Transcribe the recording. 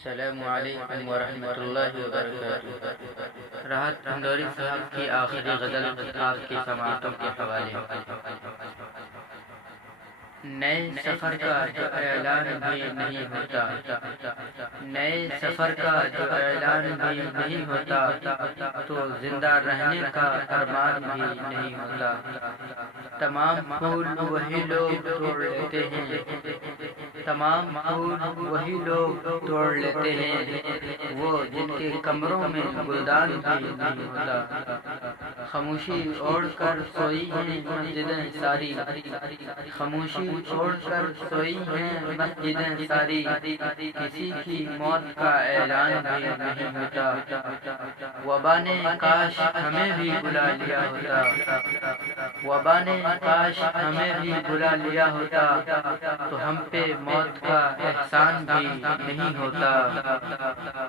السلام علیکم ورحمۃ اللہ وبرکاتہ۔ راحت اندوری صاحب کی آخری غزل آپ کی سماعتوں کے حوالے۔ نئے سفر کا جو اعلان بھی نہیں ہوتا، نئے سفر کا جو اعلان بھی نہیں ہوتا، تو زندہ رہنے کا ارمان بھی نہیں ہوتا۔ تمام پھول وہی لوگ توڑ لیتے ہیں، تمام پھول وہی لوگ توڑ لیتے ہیں، وہ جن کے کمروں میں گلدان بھی نہیں ہوتا۔ خاموشی اوڑھ کر سوئی ہیں مسجدیں ساری، خاموشی اوڑھ کر سوئی ہیں مسجدیں ساری، کسی کی موت کا اعلان بھی نہیں ہوتا۔ وبا نے کاش ہمیں بھی بلا لیا ہوتا، وبا نے کاش ہمیں بھی بلا لیا ہوتا، تو ہم پہ موت کا احسان بھی نہیں ہوتا۔